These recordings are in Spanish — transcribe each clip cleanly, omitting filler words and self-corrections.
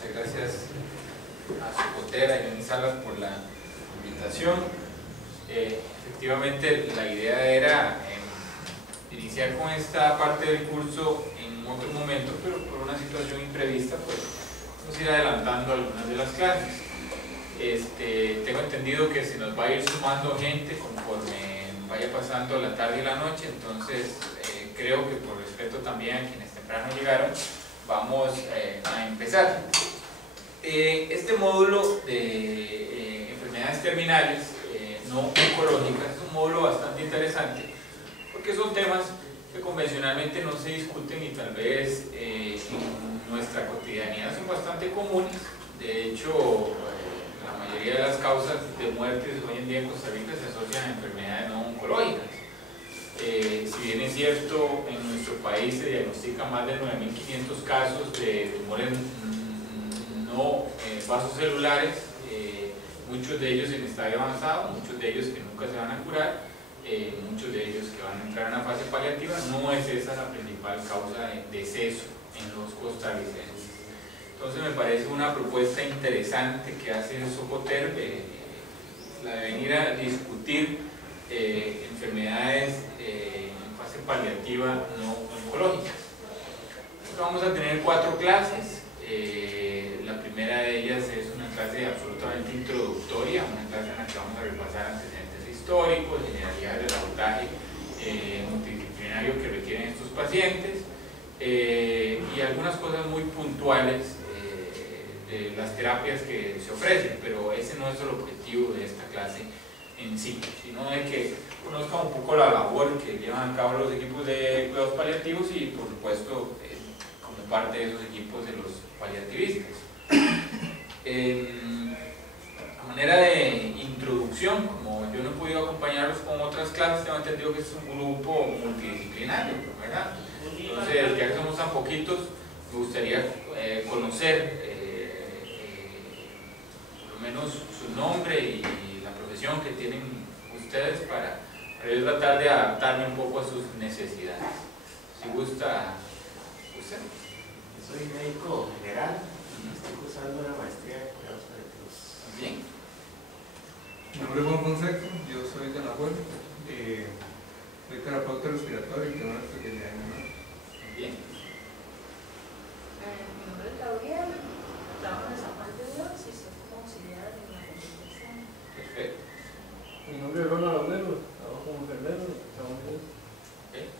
Muchas gracias a Socotera y a Johnny Salas por la invitación. Efectivamente, la idea era iniciar con esta parte del curso en otro momento, pero por una situación imprevista, pues vamos a ir adelantando algunas de las clases. Tengo entendido que se nos va a ir sumando gente conforme vaya pasando la tarde y la noche, entonces creo que por respeto también a quienes temprano llegaron, vamos a empezar. Este módulo de enfermedades terminales no oncológicas es un módulo bastante interesante porque son temas que convencionalmente no se discuten y tal vez en nuestra cotidianidad son bastante comunes. De hecho, la mayoría de las causas de muertes hoy en día en Costa Rica se asocian a enfermedades no oncológicas. Si bien es cierto, en nuestro país se diagnostican más de 9.500 casos de tumores no vasocelulares, muchos de ellos en estadio avanzado, muchos de ellos que nunca se van a curar, muchos de ellos que van a entrar en la fase paliativa. No es esa la principal causa de deceso en los costarricenses. Entonces me parece una propuesta interesante que hace Socoter, la de venir a discutir enfermedades en fase paliativa no oncológicas. Entonces vamos a tener 4 clases. La primera de ellas es una clase absolutamente introductoria, una clase en la que vamos a repasar antecedentes históricos, generalidades del abordaje multidisciplinario que requieren estos pacientes y algunas cosas muy puntuales de las terapias que se ofrecen, pero ese no es el objetivo de esta clase en sí, sino de que conozcan un poco la labor que llevan a cabo los equipos de cuidados paliativos y por supuesto como parte de esos equipos de los paliativistas. A manera de introducción, como yo no he podido acompañarlos con otras clases, tengo entendido que es un grupo multidisciplinario, ¿verdad? Entonces, ya que somos tan poquitos, me gustaría conocer por lo menos su nombre y la profesión que tienen ustedes para yo tratar de adaptarme un poco a sus necesidades. Si gusta, usted. Soy médico general y estoy cursando una maestría de cuidados paliativos. Bien. Mi nombre es Juan Fonseca, yo soy de Alajuela, soy terapeuta respiratorio y tengo una especialidad en neumología. Bien. Mi nombre es Gabriel, trabajo en San Juan de Dios y soy auxiliar en la comunicación. Perfecto. Mi nombre es Ronald Abuelo, trabajo como enfermero en San Juan de Dios. Okay.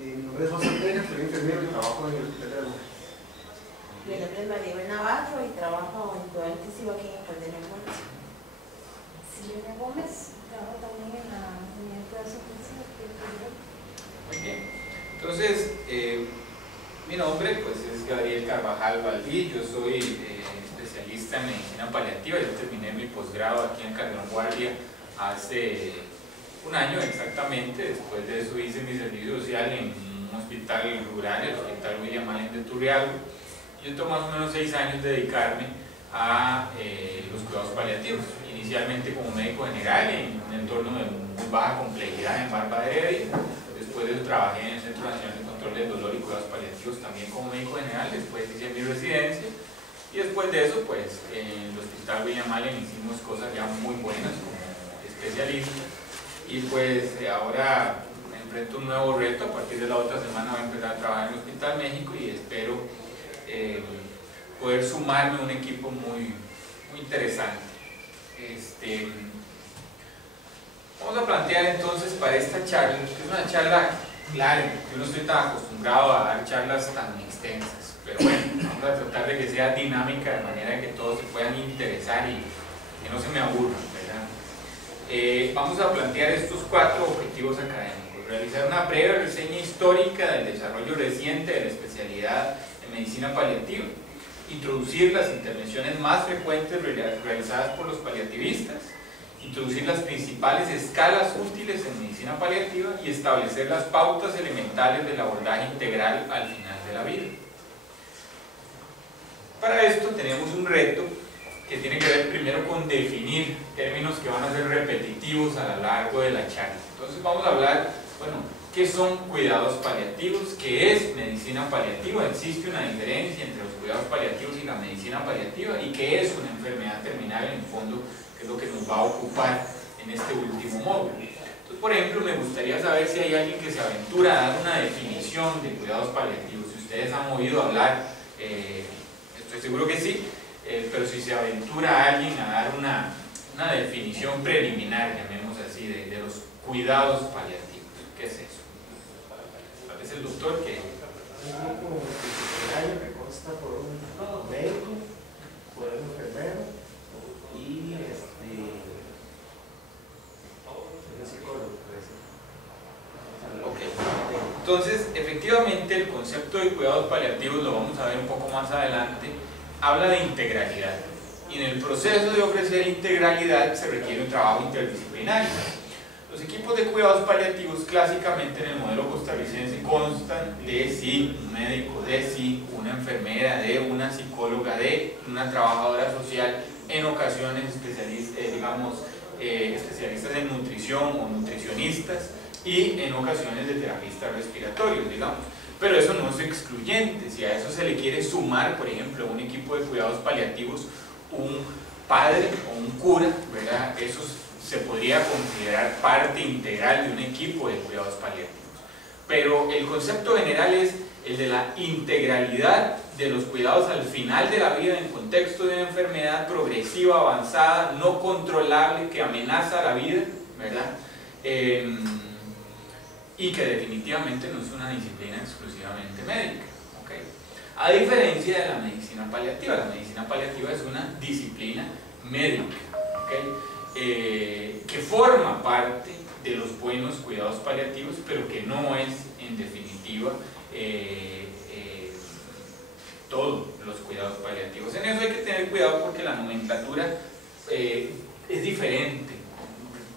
Mi nombre es José Ortega, soy enfermero y trabajo en el Hospital de la Mujer. Mi nombre es Maribel Navarro y trabajo en cuidado intensivo aquí en Caldera Muerto. Silvia Gómez, trabajo también en la unidad de cuidados intensivos. Muy bien. Entonces, mi nombre pues es Gabriel Carvajal Valdí, yo soy especialista en medicina paliativa. Yo terminé mi posgrado aquí en Calderón Guardia hace un año exactamente. Después de eso hice mi servicio social en un hospital rural, el Hospital William Allen de Turrialba. Yo tomé más o menos 6 años de dedicarme a los cuidados paliativos, inicialmente como médico general en un entorno de muy baja complejidad en Barba de Heredia. Después de eso trabajé en el Centro Nacional de Control del Dolor y Cuidados Paliativos también como médico general. Después hice mi residencia y después de eso pues en el Hospital William Allen hicimos cosas ya muy buenas como especialista y pues ahora me enfrento a un nuevo reto. A partir de la otra semana voy a empezar a trabajar en el Hospital México y espero poder sumarme a un equipo muy interesante. Vamos a plantear entonces para esta charla, que es una charla clara, yo no estoy tan acostumbrado a dar charlas tan extensas, pero bueno, vamos a tratar de que sea dinámica de manera que todos se puedan interesar y que no se me aburran, ¿verdad? Vamos a plantear estos 4 objetivos académicos: realizar una breve reseña histórica del desarrollo reciente de la especialidad en medicina paliativa, introducir las intervenciones más frecuentes realizadas por los paliativistas, introducir las principales escalas útiles en medicina paliativa y establecer las pautas elementales del abordaje integral al final de la vida. Para esto tenemos un reto que tiene que ver primero con definir términos que van a ser repetitivos a lo largo de la charla. Entonces vamos a hablar, bueno, ¿qué son cuidados paliativos? ¿Qué es medicina paliativa? ¿Existe una diferencia entre los cuidados paliativos y la medicina medicina paliativa y qué es una enfermedad terminal en el fondo, que es lo que nos va a ocupar en este último módulo. Entonces, por ejemplo, me gustaría saber si hay alguien que se aventura a dar una definición de cuidados paliativos. Si ustedes han oído hablar, estoy seguro que sí, pero si se aventura a alguien a dar una definición preliminar, llamemos así, de los cuidados paliativos. ¿Qué es eso? Tal vez el doctor que... Un grupo multidisciplinario que consta por un médico, por un enfermero y un psicólogo. Okay. Entonces, efectivamente, el concepto de cuidados paliativos, lo vamos a ver un poco más adelante, habla de integralidad. Y en el proceso de ofrecer integralidad se requiere un trabajo interdisciplinario. Los equipos de cuidados paliativos clásicamente en el modelo costarricense constan de sí un médico, de sí una enfermera, de una psicóloga, de una trabajadora social, en ocasiones especialistas en nutrición o nutricionistas y en ocasiones de terapistas respiratorios, digamos. Pero eso no es excluyente. Si a eso se le quiere sumar, por ejemplo, a un equipo de cuidados paliativos, un padre o un cura, ¿verdad? Eso se podría considerar parte integral de un equipo de cuidados paliativos. Pero el concepto general es el de la integralidad de los cuidados al final de la vida en contexto de una enfermedad progresiva, avanzada, no controlable, que amenaza la vida, ¿verdad? Y que definitivamente no es una disciplina exclusivamente médica. ¿Okay? A diferencia de la medicina paliativa es una disciplina médica, ¿okay? Que forma parte de los buenos cuidados paliativos, pero que no es en definitiva todos los cuidados paliativos. En eso hay que tener cuidado porque la nomenclatura es diferente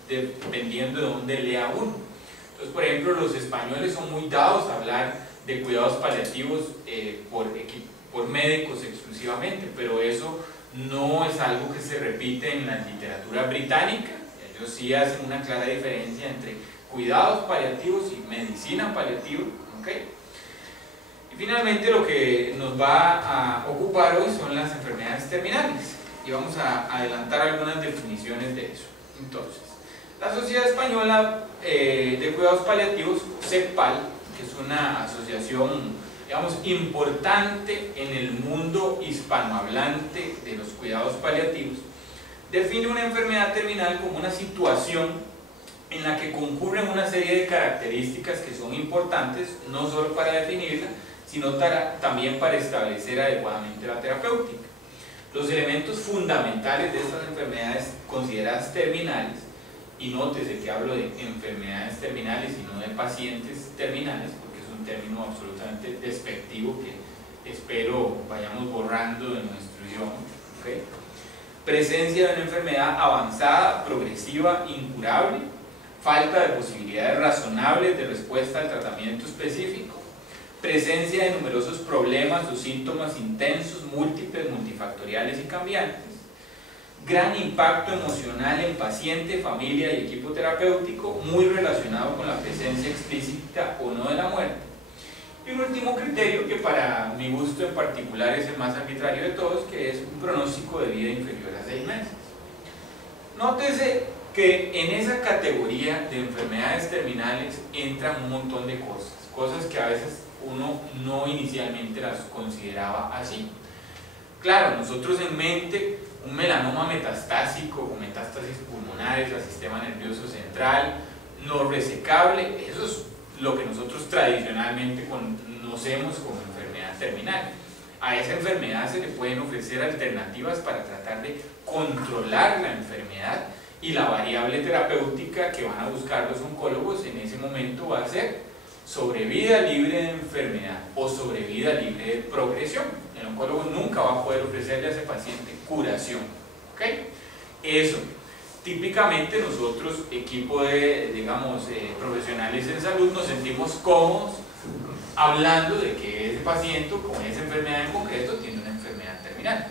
dependiendo de dónde lea uno. Entonces, por ejemplo, los españoles son muy dados a hablar de cuidados paliativos por médicos exclusivamente, pero eso no es algo que se repite en la literatura británica. Ellos sí hacen una clara diferencia entre cuidados paliativos y medicina paliativa, ¿okay? Y finalmente lo que nos va a ocupar hoy son las enfermedades terminales y vamos a adelantar algunas definiciones de eso. Entonces, la Sociedad Española de Cuidados Paliativos, SECPAL, que es una asociación, digamos, importante en el mundo hispanohablante de los cuidados paliativos, define una enfermedad terminal como una situación en la que concurren una serie de características que son importantes, no solo para definirla, sino también para establecer adecuadamente la terapéutica. Los elementos fundamentales de estas enfermedades consideradas terminales, y nótese que hablo de enfermedades terminales y no de pacientes terminales, porque es un término absolutamente despectivo que espero vayamos borrando de nuestro idioma. ¿Okay? Presencia de una enfermedad avanzada, progresiva, incurable, falta de posibilidades razonables de respuesta al tratamiento específico, presencia de numerosos problemas o síntomas intensos, múltiples, multifactoriales y cambiantes, gran impacto emocional en paciente, familia y equipo terapéutico, muy relacionado con la presencia explícita o no de la muerte. Y un último criterio que para mi gusto en particular es el más arbitrario de todos, que es un pronóstico de vida inferior a 6 meses. Nótese que en esa categoría de enfermedades terminales entran un montón de cosas que a veces uno no inicialmente las consideraba así. Claro, nosotros en mente un melanoma metastásico o metástasis pulmonares al sistema nervioso central, no resecable, eso es lo que nosotros tradicionalmente conocemos como enfermedad terminal. A esa enfermedad se le pueden ofrecer alternativas para tratar de controlar la enfermedad y la variable terapéutica que van a buscar los oncólogos en ese momento va a ser sobrevida libre de enfermedad o sobrevida libre de progresión. El oncólogo nunca va a poder ofrecerle a ese paciente curación. ¿Okay? Eso. Típicamente nosotros, equipo de, digamos, profesionales en salud, nos sentimos cómodos hablando de que ese paciente con esa enfermedad en concreto tiene una enfermedad terminal.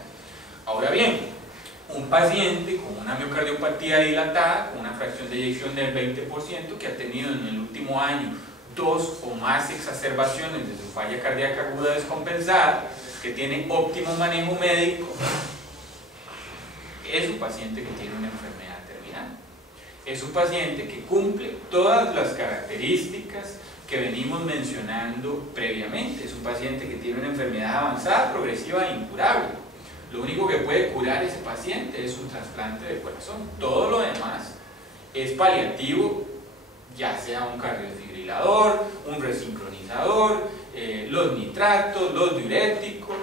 Ahora bien, un paciente con una miocardiopatía dilatada, con una fracción de eyección del 20%, que ha tenido en el último año 2 o más exacerbaciones de su falla cardíaca aguda descompensada, que tiene óptimo manejo médico, es un paciente que tiene una enfermedad terminal. Es un paciente que cumple todas las características que venimos mencionando previamente. Es un paciente que tiene una enfermedad avanzada, progresiva e incurable. Lo único que puede curar a ese paciente es un trasplante de corazón. Todo lo demás es paliativo, ya sea un cardiofibrilador, un resincronizador, los nitratos, los diuréticos.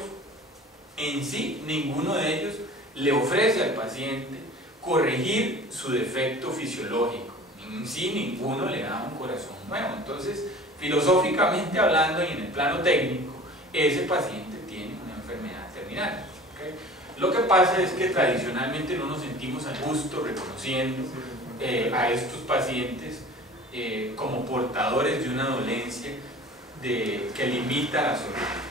En sí, ninguno de ellos le ofrece al paciente corregir su defecto fisiológico. En sí, ninguno le da un corazón nuevo. Entonces, filosóficamente hablando y en el plano técnico, ese paciente tiene una enfermedad terminal. ¿Okay? Lo que pasa es que tradicionalmente no nos sentimos a gusto reconociendo a estos pacientes como portadores de una dolencia que limita la sobrevida.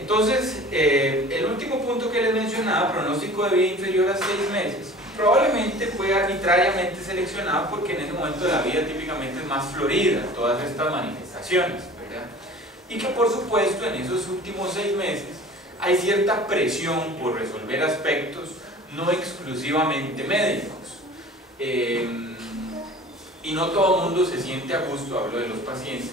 Entonces, el último punto que les mencionaba, pronóstico de vida inferior a 6 meses, probablemente fue arbitrariamente seleccionado porque en ese momento de la vida típicamente es más florida todas estas manifestaciones, ¿verdad? Y que por supuesto en esos últimos 6 meses hay cierta presión por resolver aspectos no exclusivamente médicos. Y no todo el mundo se siente a gusto, hablo de los pacientes,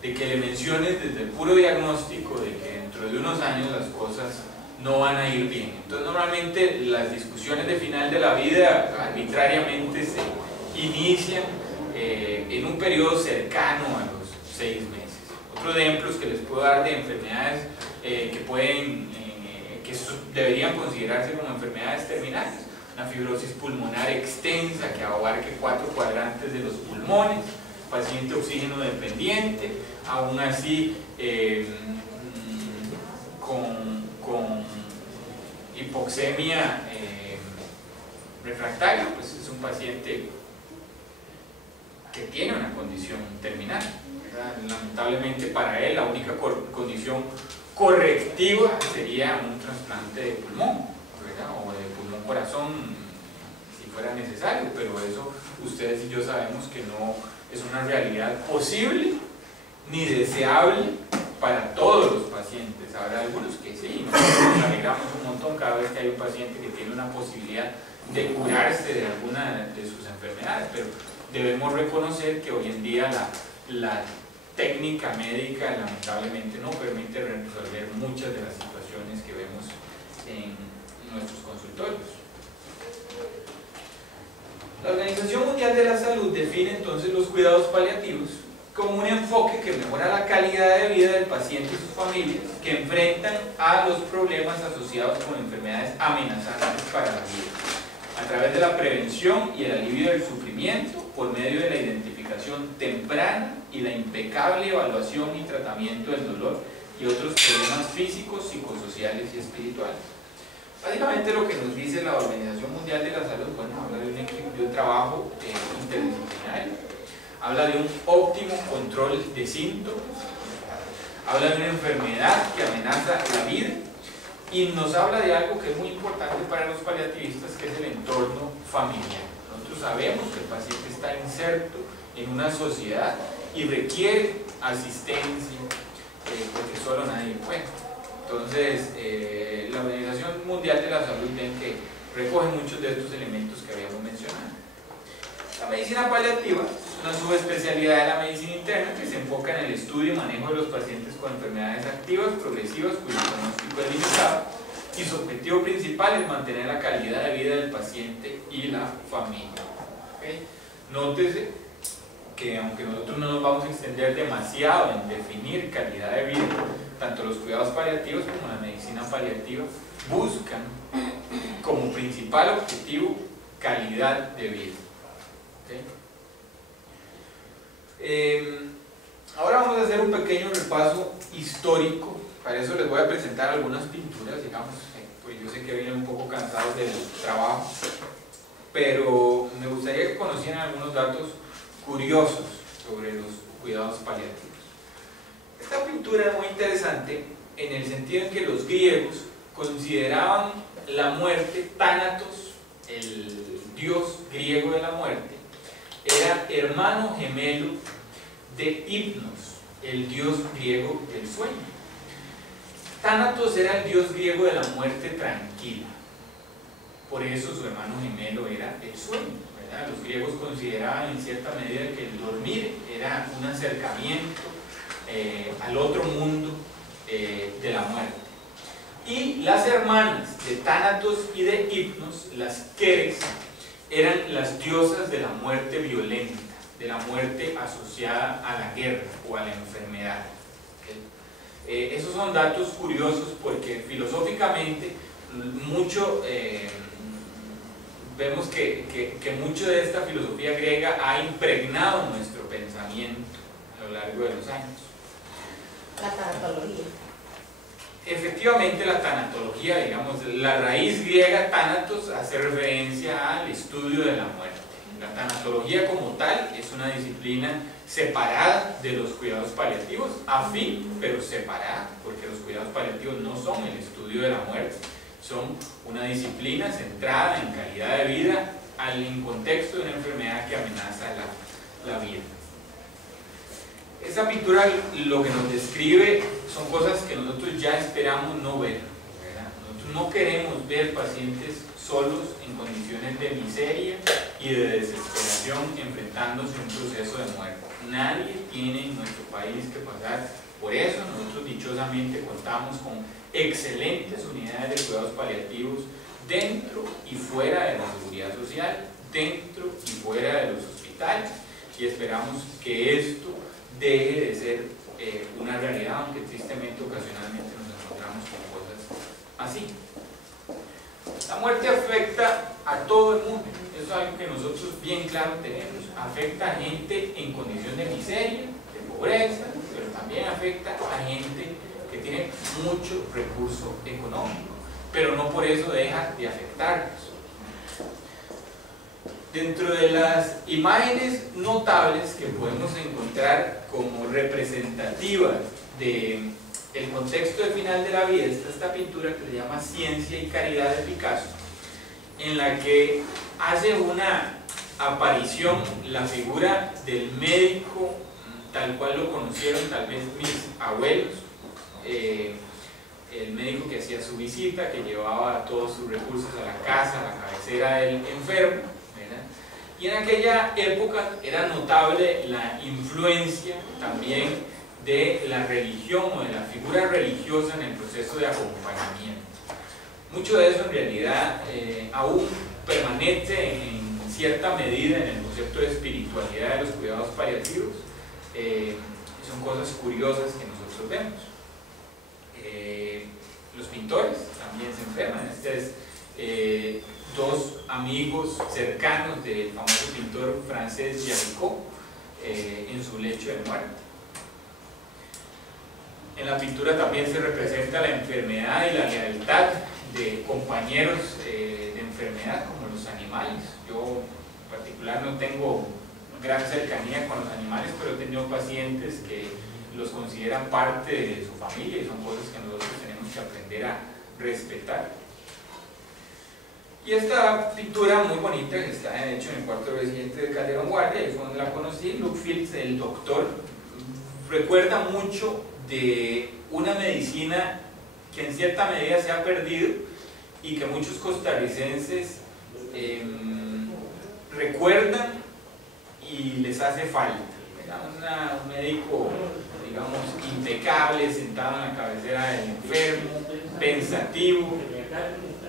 de que le menciones desde el puro diagnóstico de que dentro de unos años las cosas no van a ir bien. Entonces normalmente las discusiones de final de la vida arbitrariamente se inician en un periodo cercano a los 6 meses. Otros ejemplos que les puedo dar de enfermedades que deberían considerarse como enfermedades terminales: una fibrosis pulmonar extensa que abarque 4 cuadrantes de los pulmones, paciente oxígeno dependiente, aún así con hipoxemia refractaria, pues es un paciente que tiene una condición terminal, ¿verdad? Lamentablemente para él la única condición correctiva sería un trasplante de pulmón, ¿verdad? O de pulmón corazón si fuera necesario, pero eso ustedes y yo sabemos que no es una realidad posible ni deseable para todos los pacientes. Habrá algunos que sí, nos alegramos un montón cada vez que hay un paciente que tiene una posibilidad de curarse de alguna de sus enfermedades, pero debemos reconocer que hoy en día la técnica médica lamentablemente no permite resolver muchas de las situaciones que vemos en nuestros consultorios. La Organización Mundial de la Salud define entonces los cuidados paliativos como un enfoque que mejora la calidad de vida del paciente y sus familias que enfrentan a los problemas asociados con enfermedades amenazantes para la vida, a través de la prevención y el alivio del sufrimiento por medio de la identificación temprana y la impecable evaluación y tratamiento del dolor y otros problemas físicos, psicosociales y espirituales. Básicamente lo que nos dice la Organización Mundial de la Salud, bueno, habla de un equipo de trabajo interdisciplinario, habla de un óptimo control de síntomas, habla de una enfermedad que amenaza la vida y nos habla de algo que es muy importante para los paliativistas, que es el entorno familiar. Nosotros sabemos que el paciente está inserto en una sociedad y requiere asistencia porque solo nadie puede. Entonces, la Organización Mundial de la Salud ven que recoge muchos de estos elementos que habíamos mencionado. La medicina paliativa es una subespecialidad de la medicina interna que se enfoca en el estudio y manejo de los pacientes con enfermedades activas, progresivas, cuyo pronóstico es limitado, y su objetivo principal es mantener la calidad de vida del paciente y la familia. ¿Okay? Nótese que aunque nosotros no nos vamos a extender demasiado en definir calidad de vida, tanto los cuidados paliativos como la medicina paliativa buscan como principal objetivo calidad de vida. ¿Okay? Ahora vamos a hacer un pequeño repaso histórico. Para eso les voy a presentar algunas pinturas, digamos, pues yo sé que vienen un poco cansados del trabajo, pero me gustaría que conocieran algunos datos curiosos sobre los cuidados paliativos. Esta pintura es muy interesante en el sentido en que los griegos consideraban la muerte, Tánatos, el dios griego de la muerte, era hermano gemelo de Hipnos, el dios griego del sueño. Tánatos era el dios griego de la muerte tranquila. Por eso su hermano gemelo era el sueño, ¿verdad? Los griegos consideraban en cierta medida que el dormir era un acercamiento al otro mundo de la muerte. Y las hermanas de Tánatos y de Hipnos, las Queres, eran las diosas de la muerte violenta, de la muerte asociada a la guerra o a la enfermedad. Esos son datos curiosos porque filosóficamente vemos que mucho de esta filosofía griega ha impregnado nuestro pensamiento a lo largo de los años. La tanatología. Efectivamente, la tanatología, digamos, la raíz griega tánatos hace referencia al estudio de la muerte. La tanatología como tal es una disciplina separada de los cuidados paliativos, afín pero separada, porque los cuidados paliativos no son el estudio de la muerte, son una disciplina centrada en calidad de vida en contexto de una enfermedad que amenaza la vida. Esa pintura lo que nos describe son cosas que nosotros ya esperamos no ver, ¿verdad? Nosotros no queremos ver pacientes solos en condiciones de miseria y de desesperación enfrentándose a un proceso de muerte. Nadie tiene en nuestro país que pasar por eso. Nosotros dichosamente contamos con excelentes unidades de cuidados paliativos dentro y fuera de la seguridad social, dentro y fuera de los hospitales, y esperamos que esto deje de ser una realidad, aunque tristemente ocasionalmente nos encontramos con cosas así. La muerte afecta a todo el mundo, eso es algo que nosotros bien claro tenemos. Afecta a gente en condición de miseria, de pobreza, pero también afecta a gente que tiene mucho recurso económico, pero no por eso deja de afectarnos. Dentro de las imágenes notables que podemos encontrar como representativas del contexto de final de la vida, está esta pintura que se llama Ciencia y Caridad de Picasso, en la que hace una aparición la figura del médico tal cual lo conocieron tal vez mis abuelos, el médico que hacía su visita, que llevaba todos sus recursos a la casa, a la cabecera del enfermo, ¿verdad? Y en aquella época era notable la influencia también de la religión o de la figura religiosa en el proceso de acompañamiento. Mucho de eso en realidad aún permanece en cierta medida en el concepto de espiritualidad de los cuidados paliativos. Son cosas curiosas que nosotros vemos. Los pintores también se enferman. Dos amigos cercanos del famoso pintor francés Géricault en su lecho de muerte. En la pintura también se representa la enfermedad y la lealtad de compañeros de enfermedad como los animales. Yo en particular no tengo gran cercanía con los animales, pero he tenido pacientes que los consideran parte de su familia y son cosas que nosotros tenemos que aprender a respetar. Y esta pintura muy bonita, que está de hecho en el cuarto residente de Calderón Guardia, ahí fue donde la conocí, Luke Fields, el doctor, recuerda mucho de una medicina que en cierta medida se ha perdido y que muchos costarricenses recuerdan y les hace falta. Un médico, digamos, impecable, sentado en la cabecera del enfermo, pensativo,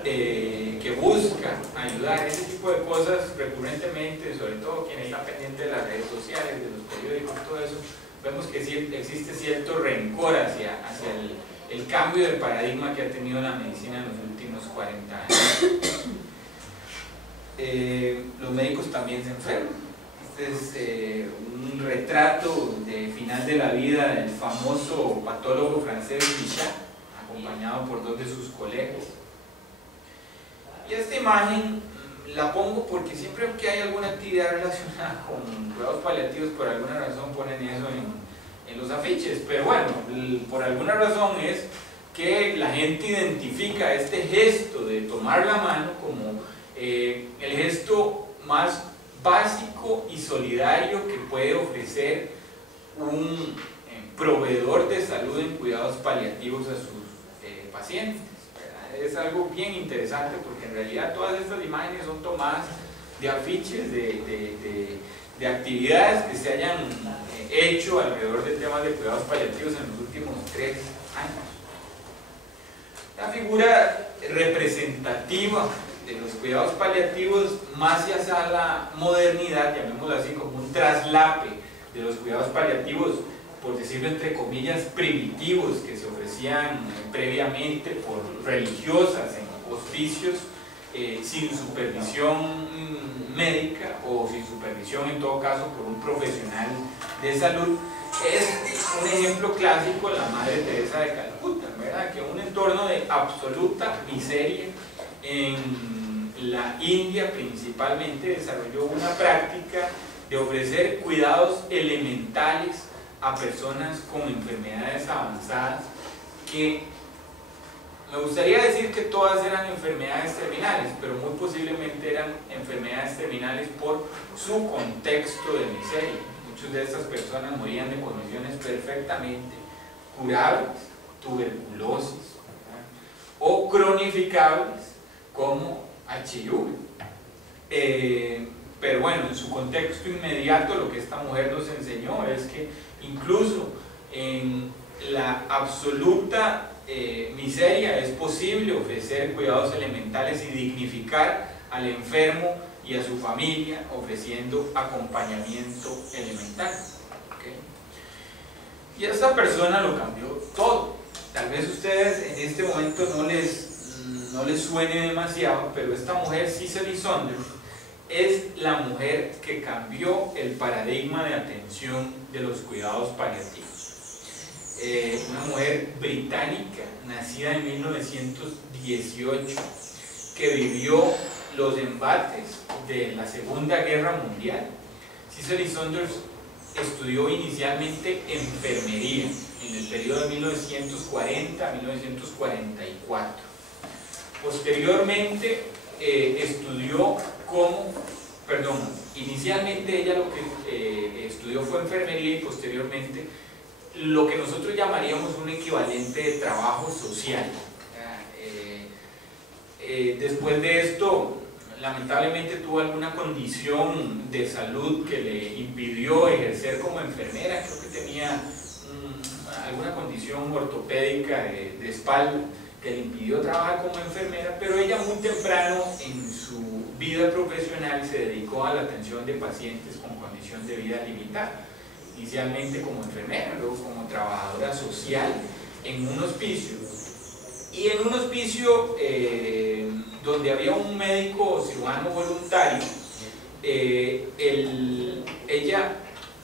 que busca ayudar, ese tipo de cosas recurrentemente, sobre todo quien está pendiente de las redes sociales, de los periódicos, todo eso, vemos que existe cierto rencor hacia el cambio de paradigma que ha tenido la medicina en los últimos 40 años. Los médicos también se enferman. Este es un retrato de final de la vida del famoso patólogo francés Bichat, acompañado por dos de sus colegas. Y esta imagen la pongo porque siempre que hay alguna actividad relacionada con cuidados paliativos, por alguna razón ponen eso en los afiches, pero bueno, por alguna razón es que la gente identifica este gesto de tomar la mano como el gesto más básico y solidario que puede ofrecer un proveedor de salud en cuidados paliativos a sus pacientes, ¿verdad? Es algo bien interesante porque en realidad todas estas imágenes son tomadas de afiches, de actividades que se hayan hecho alrededor de temas de cuidados paliativos en los últimos 3 años. La figura representativa de los cuidados paliativos más hacia la modernidad, llamémoslo así, como un traslape de los cuidados paliativos, por decirlo entre comillas, primitivos que se ofrecían previamente por religiosas en hospicios, sin supervisión médica o sin supervisión en todo caso por un profesional de salud. Es un ejemplo clásico la Madre Teresa de Calcuta, ¿verdad? Que un entorno de absoluta miseria en la India principalmente desarrolló una práctica de ofrecer cuidados elementales a personas con enfermedades avanzadas, que me gustaría decir que todas eran enfermedades terminales, pero muy posiblemente eran enfermedades terminales por su contexto de miseria. Muchas de estas personas morían de condiciones perfectamente curables, tuberculosis, ¿verdad? O cronificables como HIV. Pero bueno, en su contexto inmediato lo que esta mujer nos enseñó es que incluso en la absoluta miseria es posible ofrecer cuidados elementales y dignificar al enfermo y a su familia ofreciendo acompañamiento elemental. ¿Okay? Y esta persona lo cambió todo. Tal vez ustedes en este momento no les suene demasiado, pero esta mujer, Cicely Saunders, es la mujer que cambió el paradigma de atención de los cuidados paliativos. Una mujer británica, nacida en 1918, que vivió los embates de la Segunda Guerra Mundial. Cicely Saunders estudió inicialmente enfermería en el periodo de 1940 a 1944. Posteriormente inicialmente ella lo que estudió fue enfermería y posteriormente lo que nosotros llamaríamos un equivalente de trabajo social. Después de esto, lamentablemente tuvo alguna condición de salud que le impidió ejercer como enfermera. Creo que tenía alguna condición ortopédica de espalda que le impidió trabajar como enfermera, pero ella muy temprano en su vida profesional se dedicó a la atención de pacientes con condición de vida limitada, inicialmente como enfermera, luego como trabajadora social en un hospicio, y en un hospicio donde había un médico cirujano voluntario. Ella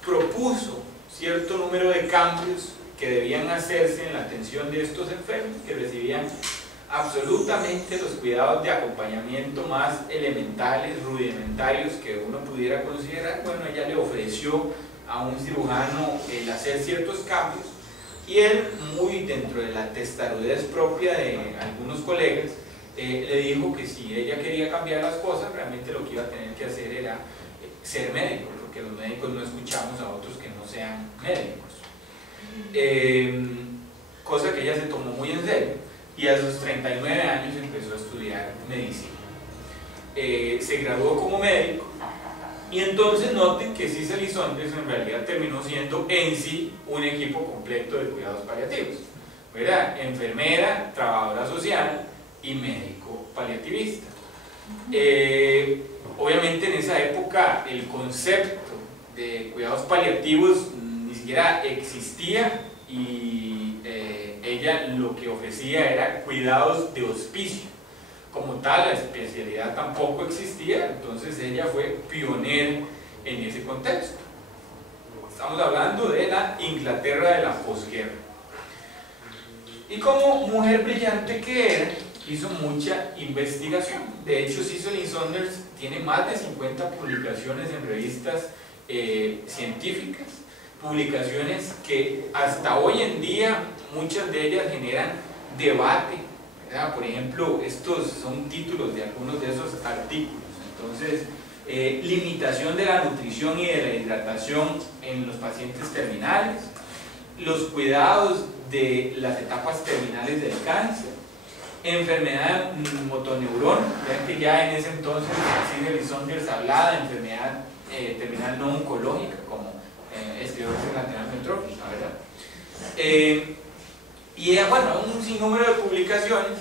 propuso cierto número de cambios que debían hacerse en la atención de estos enfermos que recibían absolutamente los cuidados de acompañamiento más elementales, rudimentarios que uno pudiera considerar. Bueno, ella le ofreció a un cirujano el hacer ciertos cambios y él, muy dentro de la testarudez propia de algunos colegas, le dijo que si ella quería cambiar las cosas, realmente lo que iba a tener que hacer era ser médico, porque los médicos no escuchamos a otros que no sean médicos. Cosa que ella se tomó muy en serio y a sus 39 años empezó a estudiar medicina. Se graduó como médico y entonces noten que Cicely Saunders en realidad terminó siendo en sí un equipo completo de cuidados paliativos, ¿verdad? Enfermera, trabajadora social y médico paliativista. Obviamente en esa época el concepto de cuidados paliativos ni siquiera existía y ella lo que ofrecía era cuidados de hospicio. Como tal, la especialidad tampoco existía, entonces ella fue pionera en ese contexto. Estamos hablando de la Inglaterra de la posguerra. Y como mujer brillante que era, hizo mucha investigación. De hecho, Cicely Saunders tiene más de 50 publicaciones en revistas científicas, publicaciones que hasta hoy en día muchas de ellas generan debate, ¿verdad? Por ejemplo, estos son títulos de algunos de esos artículos. Entonces, limitación de la nutrición y de la hidratación en los pacientes terminales, los cuidados de las etapas terminales del cáncer, enfermedad de motoneurón, vean que ya en ese entonces Cicely Saunders hablaba de enfermedad terminal no oncológica como esclerosis lateral amiotrófica, ¿verdad? Y bueno, un sinnúmero de publicaciones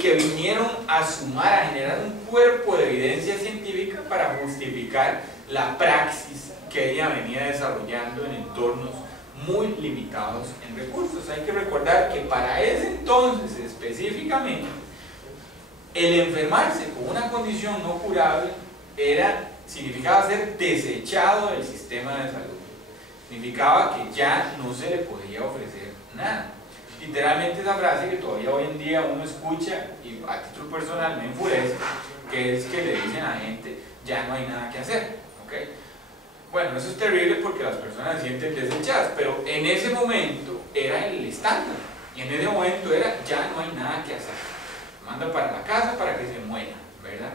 que vinieron a sumar, a generar un cuerpo de evidencia científica para justificar la praxis que ella venía desarrollando en entornos muy limitados en recursos. Hay que recordar que para ese entonces específicamente, el enfermarse con una condición no curable significaba ser desechado del sistema de salud. Significaba que ya no se le podía ofrecer nada. Literalmente esa frase que todavía hoy en día uno escucha y a título personal me enfurece, que es que le dicen a la gente, ya no hay nada que hacer, ¿okay? Bueno, eso es terrible porque las personas se sienten desechadas, pero en ese momento era el estándar, y en ese momento era, ya no hay nada que hacer, manda para la casa para que se muera, ¿verdad?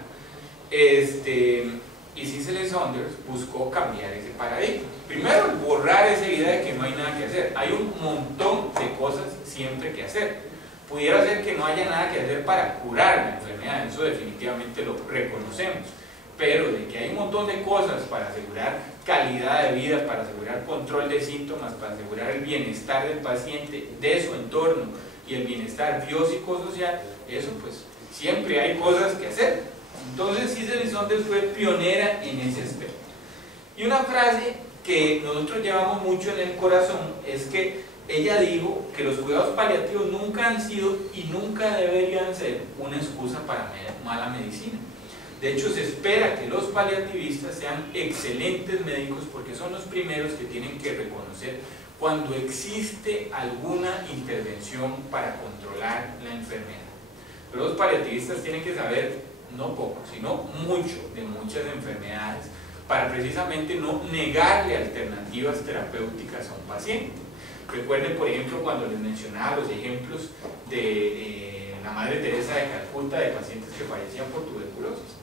Y Cicely Saunders buscó cambiar ese paradigma. Primero, borrar esa idea de que no hay nada que hacer. Hay un montón de cosas siempre que hacer. Pudiera ser que no haya nada que hacer para curar la enfermedad, eso definitivamente lo reconocemos, pero de que hay un montón de cosas para asegurar calidad de vida, para asegurar control de síntomas, para asegurar el bienestar del paciente, de su entorno y el bienestar biopsicosocial, eso pues siempre hay cosas que hacer. Entonces Cicely Saunders fue pionera en ese aspecto. Y una frase que nosotros llevamos mucho en el corazón es que ella dijo que los cuidados paliativos nunca han sido y nunca deberían ser una excusa para mala medicina. De hecho, se espera que los paliativistas sean excelentes médicos porque son los primeros que tienen que reconocer cuando existe alguna intervención para controlar la enfermedad. Pero los paliativistas tienen que saber no poco, sino mucho de muchas enfermedades para precisamente no negarle alternativas terapéuticas a un paciente. Recuerden, por ejemplo, cuando les mencionaba los ejemplos de la Madre Teresa de Calcuta de pacientes que fallecían por tuberculosis.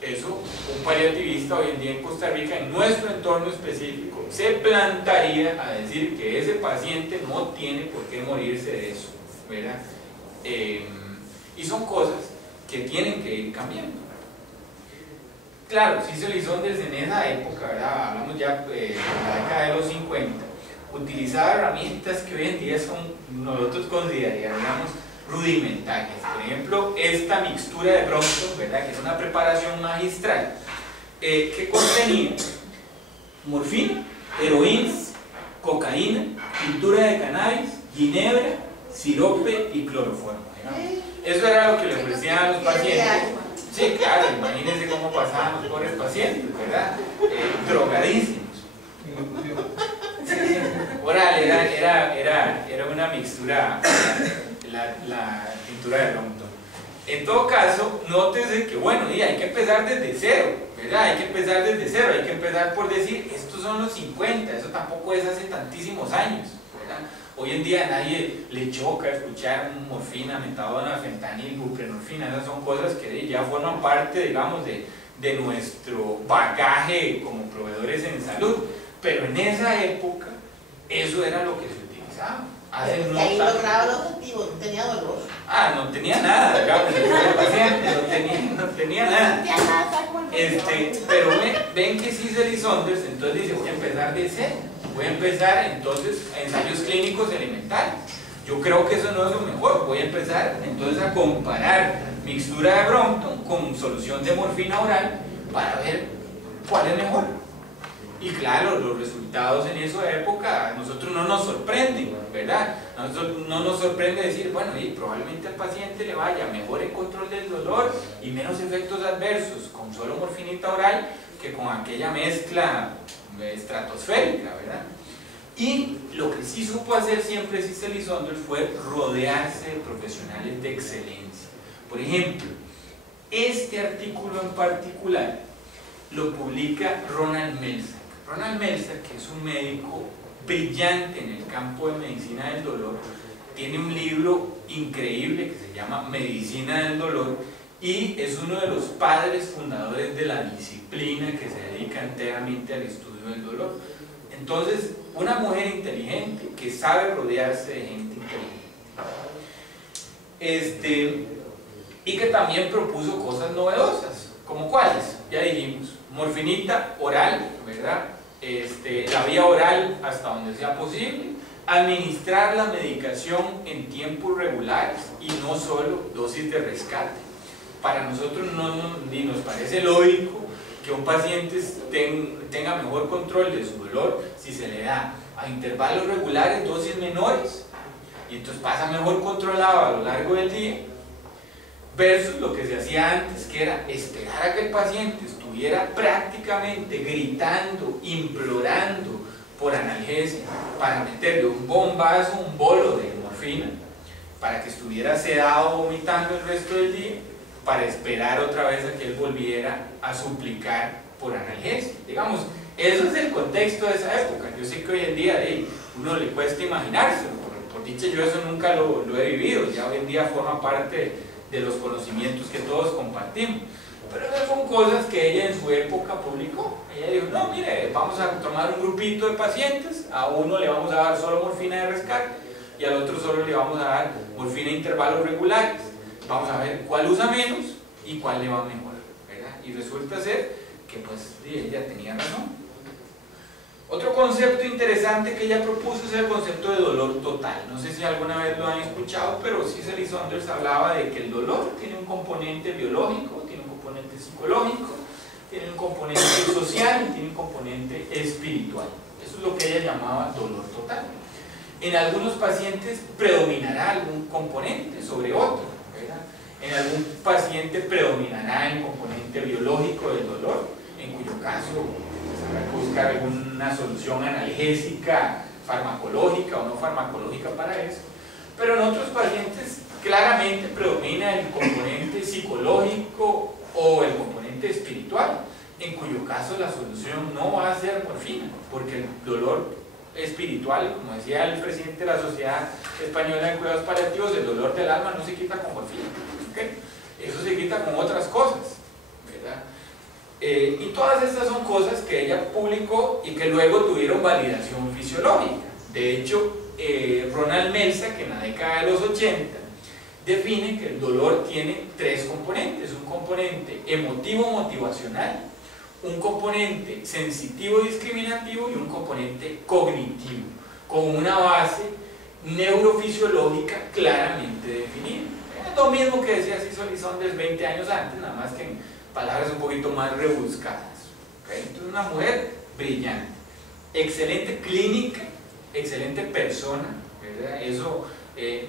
Eso, un paliativista hoy en día en Costa Rica, en nuestro entorno específico, se plantaría a decir que ese paciente no tiene por qué morirse de eso, ¿verdad? Y son cosas que tienen que ir cambiando. Claro, Cicely Saunders en esa época, ¿verdad? Hablamos ya de la década de los 50, utilizaba herramientas que hoy en día nosotros consideraríamos rudimentarias. Por ejemplo, esta mixtura de Brompton, ¿verdad? Que es una preparación magistral que contenía morfina, heroína, cocaína, tintura de cannabis, ginebra, sirope y cloroformo, digamos. Eso era lo que le ofrecían a los pacientes. Sí, claro, imagínense cómo pasaban los pobres pacientes, ¿verdad? Drogadísimos. Oral, era una mixtura, la tintura de Brompton. En todo caso, nótese que bueno, hay que empezar desde cero, ¿verdad? Hay que empezar desde cero, hay que empezar por decir, estos son los 50, eso tampoco es hace tantísimos años, ¿verdad? Hoy en día a nadie le choca escuchar morfina, metadona, fentanil, buprenorfina, esas son cosas que ya forman parte, digamos, de nuestro bagaje como proveedores en salud, pero en esa época eso era lo que se utilizaba. Ahí lograba el objetivo, no tenía dolor. No tenía nada, digamos, el paciente no tenía nada. Pero ven que Cicely Saunders entonces dice, voy a empezar de cero. Voy a empezar entonces ensayos clínicos elementales. Yo creo que eso no es lo mejor. Voy a empezar entonces a comparar mixtura de Brompton con solución de morfina oral para ver cuál es mejor. Y claro, los resultados en esa época a nosotros no nos sorprenden, ¿verdad? A nosotros no nos sorprende decir, bueno, probablemente al paciente le vaya mejor el control del dolor y menos efectos adversos con solo morfinita oral que con aquella mezcla estratosférica, ¿verdad? Y lo que sí supo hacer siempre Cicely Saunders fue rodearse de profesionales de excelencia. Por ejemplo, este artículo en particular lo publica Ronald Melzack. Ronald Melzack, que es un médico brillante en el campo de medicina del dolor, tiene un libro increíble que se llama Medicina del Dolor y es uno de los padres fundadores de la disciplina que se dedica enteramente al estudio del dolor. Entonces, una mujer inteligente que sabe rodearse de gente inteligente. y que también propuso cosas novedosas, como cuáles, ya dijimos, morfinita oral, ¿verdad? La vía oral hasta donde sea posible, administrar la medicación en tiempos regulares y no solo dosis de rescate. Para nosotros ni nos parece lógico que un paciente tenga mejor control de su dolor si se le da a intervalos regulares dosis menores y entonces pasa mejor controlado a lo largo del día, versus lo que se hacía antes, que era esperar a que el paciente estuviera prácticamente gritando, implorando por analgesia, para meterle un bombazo, un bolo de morfina, para que estuviera sedado, vomitando el resto del día, para esperar otra vez a que él volviera a suplicar por analgesia. Digamos, eso es el contexto de esa época. Yo sé que hoy en día uno le cuesta imaginárselo, por dicha yo eso nunca lo he vivido, ya hoy en día forma parte de los conocimientos que todos compartimos. Pero esas son cosas que ella en su época publicó. Ella dijo, no, mire, vamos a tomar un grupito de pacientes, a uno le vamos a dar solo morfina de rescate y al otro solo le vamos a dar morfina a intervalos regulares. Vamos a ver cuál usa menos y cuál le va mejor, ¿verdad? Y resulta ser que pues ella tenía razón. Otro concepto interesante que ella propuso es el concepto de dolor total. No sé si alguna vez lo han escuchado, pero Cicely Saunders hablaba de que el dolor tiene un componente biológico, tiene un componente psicológico, tiene un componente social y tiene un componente espiritual. Eso es lo que ella llamaba dolor total. En algunos pacientes predominará algún componente sobre otro, ¿verdad? En algún paciente predominará el componente biológico del dolor, en cuyo caso habrá que buscar alguna solución analgésica, farmacológica o no farmacológica para eso. Pero en otros pacientes claramente predomina el componente psicológico o el componente espiritual, en cuyo caso la solución no va a ser morfina, porque el dolor espiritual, como decía el presidente de la Sociedad Española de Cuidados Paliativos, el dolor del alma no se quita con morfina, ¿okay? Eso se quita con otras cosas, ¿verdad? Y todas estas son cosas que ella publicó y que luego tuvieron validación fisiológica. De hecho, Ronald Melza, que en la década de los 80 define que el dolor tiene tres componentes: un componente emotivo motivacional, un componente sensitivo discriminativo y un componente cognitivo, con una base neurofisiológica claramente definida. Es lo mismo que decía Cicely Saunders 20 años antes, nada más que en palabras un poquito más rebuscadas. ¿Okay? Entonces, una mujer brillante, excelente clínica, excelente persona, ¿verdad? Eso,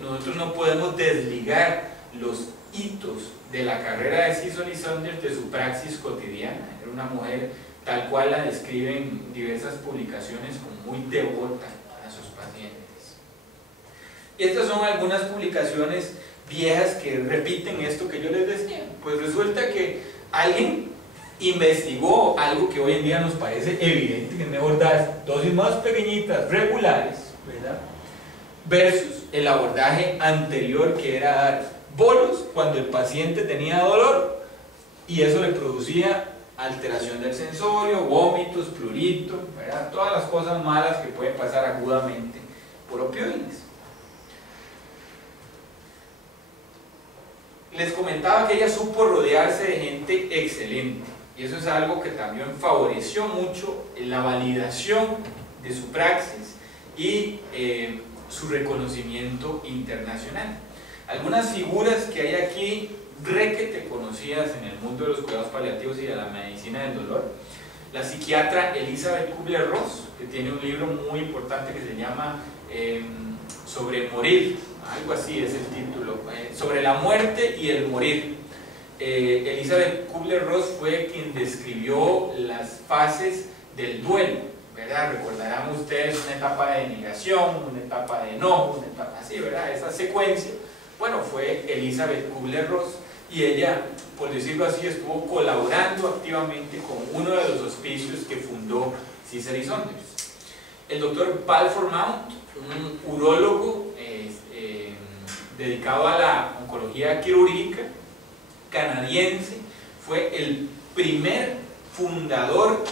nosotros no podemos desligar los hitos de la carrera de Cicely Saunders de su praxis cotidiana. Era una mujer tal cual la describen diversas publicaciones, como muy devota a sus pacientes. Y estas son algunas publicaciones viejas que repiten esto que yo les decía. Pues resulta que alguien investigó algo que hoy en día nos parece evidente, que es mejor dar dosis más pequeñitas, regulares, ¿verdad? Versus el abordaje anterior, que era dar bolos cuando el paciente tenía dolor y eso le producía alteración del sensorio, vómitos, prurito, ¿verdad? Todas las cosas malas que pueden pasar agudamente por opioides. Les comentaba que ella supo rodearse de gente excelente y eso es algo que también favoreció mucho la validación de su praxis y su reconocimiento internacional. Algunas figuras que hay aquí requete conocidas en el mundo de los cuidados paliativos y de la medicina del dolor: la psiquiatra Elizabeth Kubler-Ross, que tiene un libro muy importante que se llama Sobre morir, algo así es el título, sobre la muerte y el morir. Elizabeth Kubler-Ross fue quien describió las fases del duelo, ¿verdad? Recordarán ustedes una etapa de negación, una etapa de enojo, una etapa así, ¿verdad? Esa secuencia, bueno, fue Elizabeth Kubler-Ross, y ella, por decirlo así, estuvo colaborando activamente con uno de los hospicios que fundó Cicely Saunders. El doctor Balfour Mount, un urólogo dedicado a la oncología quirúrgica canadiense, fue el primer fundador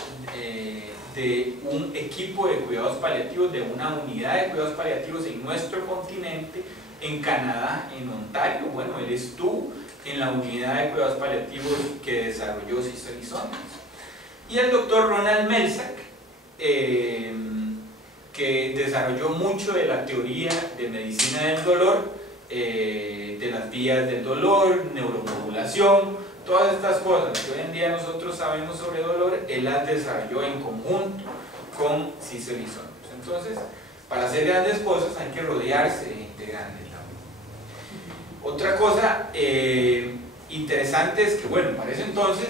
de un equipo de cuidados paliativos, de una unidad de cuidados paliativos en nuestro continente, en Canadá, en Ontario. Bueno, él estuvo en la unidad de cuidados paliativos que desarrolló Cecil Saunders. Y el doctor Ronald Melzack, que desarrolló mucho de la teoría de medicina del dolor, de las vías del dolor, neuromodulación, todas estas cosas que hoy en día nosotros sabemos sobre dolor, él las desarrolló en conjunto con Cecil Saunders. Entonces, para hacer grandes cosas hay que rodearse de gente grande. Otra cosa interesante es que, bueno, para ese entonces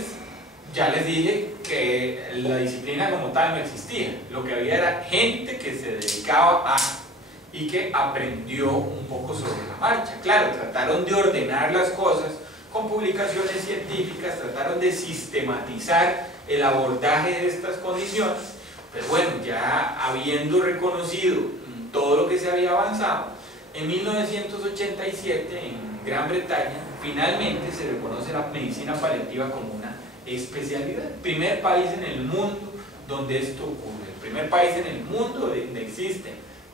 ya les dije que la disciplina como tal no existía. Lo que había era gente que se dedicaba a y que aprendió un poco sobre la marcha. Claro, trataron de ordenar las cosas con publicaciones científicas, trataron de sistematizar el abordaje de estas condiciones, pero bueno, ya habiendo reconocido todo lo que se había avanzado, en 1987 en Gran Bretaña finalmente se reconoce la medicina paliativa como una especialidad. El primer país en el mundo donde esto ocurre, el primer país en el mundo donde existen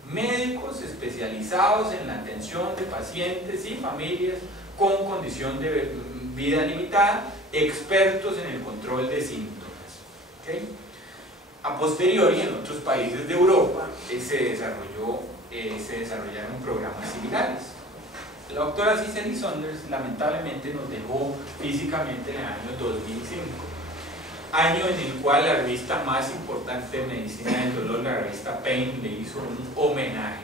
médicos especializados en la atención de pacientes y familias con condición de vida limitada, expertos en el control de síntomas. ¿Okay? A posteriori, en otros países de Europa se desarrollaron programas similares. La doctora Cecil Saunders lamentablemente nos dejó físicamente en el año 2005, año en el cual la revista más importante de medicina del dolor, la revista Pain, le hizo un homenaje,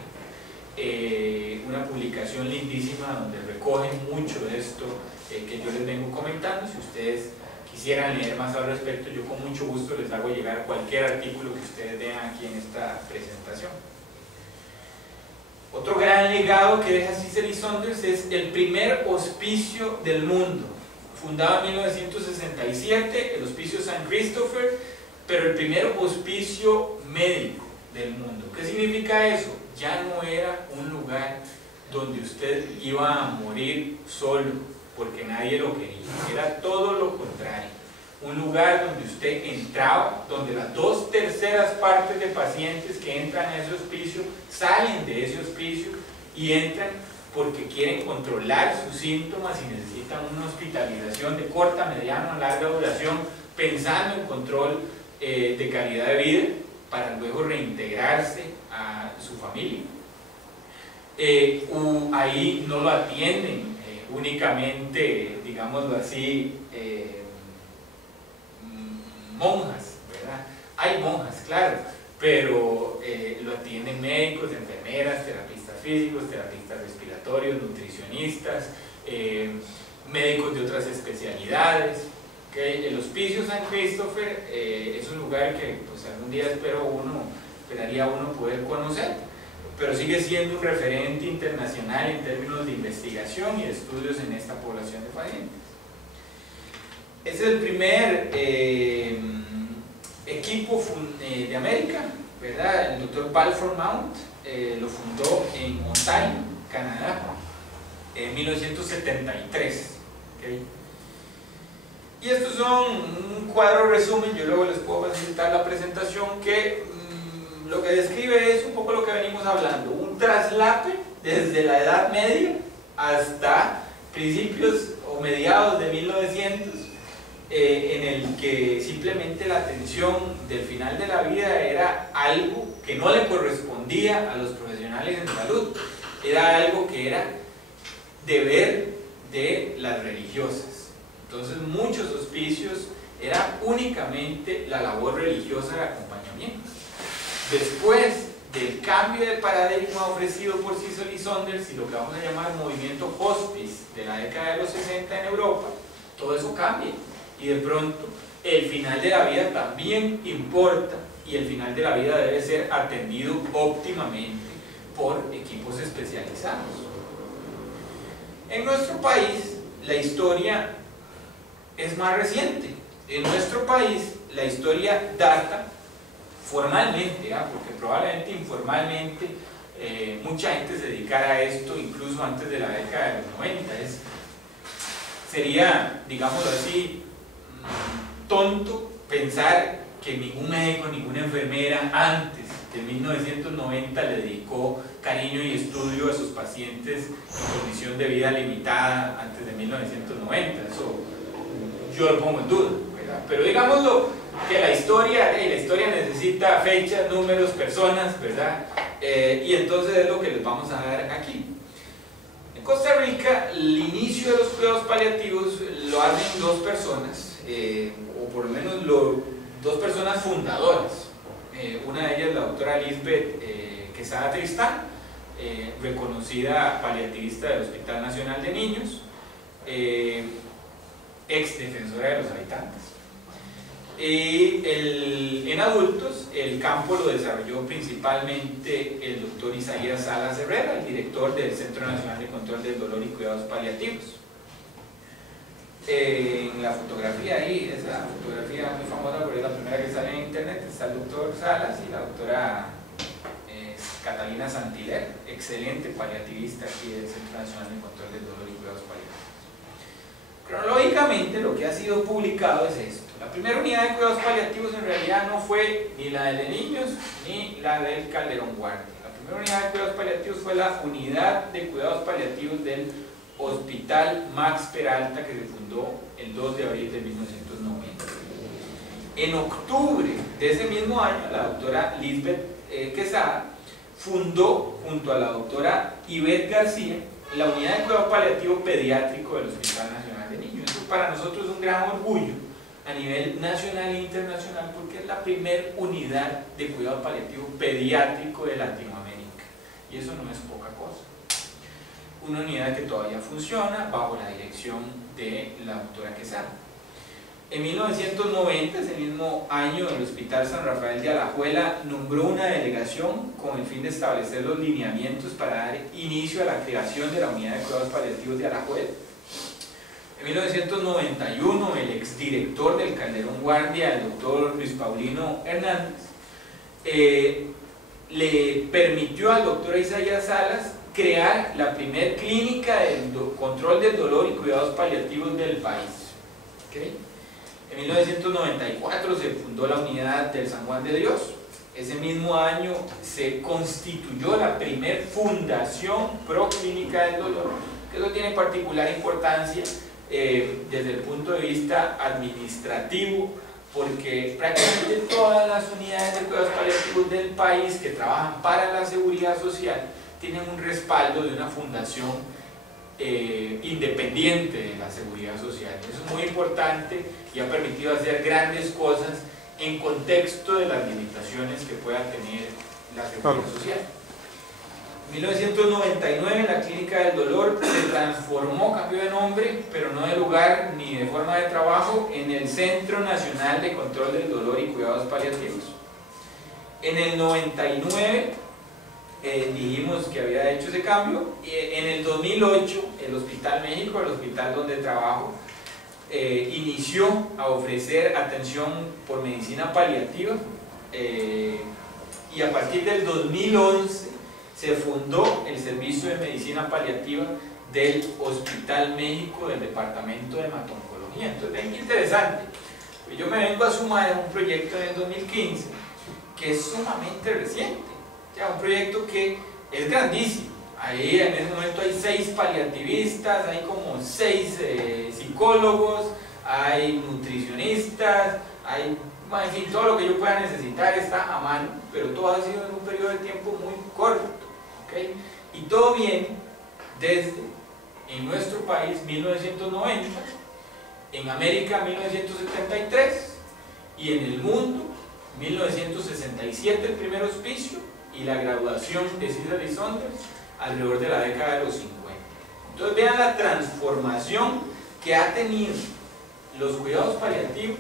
una publicación lindísima donde recogen mucho de esto que yo les vengo comentando. Si ustedes quisieran leer más al respecto, yo con mucho gusto les hago llegar cualquier artículo que ustedes vean aquí en esta presentación. Otro gran legado que deja Cecil Saunders es el primer hospicio del mundo, fundado en 1967, el Hospicio St. Christopher, pero el primer hospicio médico del mundo. ¿Qué significa eso? Ya no era un lugar donde usted iba a morir solo, porque nadie lo quería, era todo lo contrario. Un lugar donde usted entraba, donde las 2/3 partes de pacientes que entran a ese hospicio salen de ese hospicio y entran porque quieren controlar sus síntomas y necesitan una hospitalización de corta, mediana o larga duración, pensando en control de calidad de vida para luego reintegrarse a su familia. Ahí no lo atienden únicamente, digámoslo así, monjas, ¿verdad? Hay monjas, claro, pero lo atienden médicos, enfermeras, terapistas físicos, terapistas respiratorios, nutricionistas, médicos de otras especialidades. ¿Okay? El Hospicio St. Christopher es un lugar que pues, algún día esperaría uno poder conocer, pero sigue siendo un referente internacional en términos de investigación y de estudios en esta población de pacientes. Ese es el primer equipo de América, ¿verdad? El Dr. Balfour Mount lo fundó en Ontario, Canadá, en 1973. ¿Okay? Y estos son un cuadro resumen, yo luego les puedo facilitar la presentación, que lo que describe es un poco lo que venimos hablando, un traslape desde la Edad Media hasta principios o mediados de 1900, en el que simplemente la atención del final de la vida era algo que no le correspondía a los profesionales en salud, era algo que era deber de las religiosas. Entonces muchos hospicios era únicamente la labor religiosa de acompañamiento. Después del cambio de paradigma ofrecido por Cecil Saunders y lo que vamos a llamar movimiento hospice de la década de los 60 en Europa, todo eso cambia y de pronto el final de la vida también importa y el final de la vida debe ser atendido óptimamente por equipos especializados. En nuestro país la historia es más reciente. En nuestro país la historia data formalmente, porque probablemente informalmente mucha gente se dedicara a esto incluso antes de la década de los 90. Sería, digámoslo así, tonto pensar que ningún médico, ninguna enfermera antes que en 1990 le dedicó cariño y estudio a sus pacientes en condición de vida limitada antes de 1990. Eso yo lo pongo en duda, ¿verdad? Pero digámoslo que la historia necesita fechas, números, personas, ¿verdad? Y entonces es lo que les vamos a dar aquí. En Costa Rica, el inicio de los cuidados paliativos lo hacen dos personas, o por lo menos dos personas fundadoras. Una de ellas, la doctora Lisbeth Quesada Tristán, reconocida paliativista del Hospital Nacional de Niños, ex defensora de los habitantes. En adultos, el campo lo desarrolló principalmente el doctor Isaías Salas Herrera, el director del Centro Nacional de Control del Dolor y Cuidados Paliativos. En la fotografía ahí, esa fotografía muy famosa porque es la primera que sale en internet, está el doctor Salas y la doctora Catalina Santiler, excelente paliativista aquí del Centro Nacional de Control del Dolor y Cuidados Paliativos. Cronológicamente lo que ha sido publicado es esto. La primera unidad de cuidados paliativos en realidad no fue ni la de niños ni la del Calderón Guardia. La primera unidad de cuidados paliativos fue la unidad de cuidados paliativos del Hospital Max Peralta, que se fundó el 2 de abril de 1990. En octubre de ese mismo año, la doctora Lisbeth Quesada fundó, junto a la doctora Ivette García, la unidad de cuidado paliativo pediátrico del Hospital Nacional de Niños. Eso para nosotros es un gran orgullo a nivel nacional e internacional, porque es la primera unidad de cuidado paliativo pediátrico de Latinoamérica, y eso no es poca cosa. Una unidad que todavía funciona bajo la dirección de la doctora Quesada. En 1990, ese mismo año, el Hospital San Rafael de Alajuela nombró una delegación con el fin de establecer los lineamientos para dar inicio a la creación de la unidad de cuidados paliativos de Alajuela. En 1991, el exdirector del Calderón Guardia, el doctor Luis Paulino Hernández, le permitió al doctor Isaías Salas crear la primer clínica de control del dolor y cuidados paliativos del país. ¿Okay? En 1994 se fundó la unidad del San Juan de Dios. Ese mismo año se constituyó la primer fundación pro clínica del dolor, que eso tiene particular importancia desde el punto de vista administrativo, porque prácticamente todas las unidades de cuidados paliativos del país que trabajan para la seguridad social tienen un respaldo de una fundación independiente de la seguridad social. Eso es muy importante y ha permitido hacer grandes cosas en contexto de las limitaciones que pueda tener la seguridad social. En 1999 la Clínica del Dolor se transformó, cambió de nombre, pero no de lugar ni de forma de trabajo, en el Centro Nacional de Control del Dolor y Cuidados Paliativos. En el 99 dijimos que había hecho ese cambio, y en el 2008 el Hospital México, el hospital donde trabajo, inició a ofrecer atención por medicina paliativa, y a partir del 2011 se fundó el servicio de medicina paliativa del Hospital México del Departamento de Hematoncología. Entonces, ven qué interesante. Yo me vengo a sumar a un proyecto en el 2015 que es sumamente reciente, ya un proyecto que es grandísimo. Ahí en ese momento hay 6 paliativistas, hay como 6 psicólogos, hay nutricionistas, hay, en fin, todo lo que yo pueda necesitar está a mano, pero todo ha sido en un periodo de tiempo muy corto, ¿okay? Y todo viene desde, en nuestro país, 1990, en América 1973 y en el mundo 1967 el primer hospicio y la graduación de Cesar y Saunders alrededor de la década de los 50. Entonces vean la transformación que ha tenido los cuidados paliativos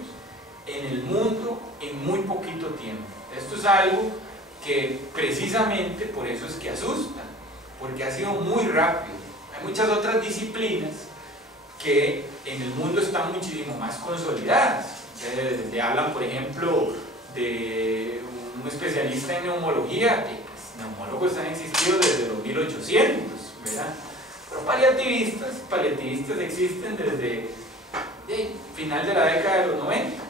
en el mundo en muy poquito tiempo. Esto es algo que precisamente por eso es que asusta, porque ha sido muy rápido. Hay muchas otras disciplinas que en el mundo están muchísimo más consolidadas. Le hablan, por ejemplo, de un especialista en neumología, que neumólogos han existido desde los 1800, ¿verdad? Pero paliativistas existen desde el final de la década de los 90.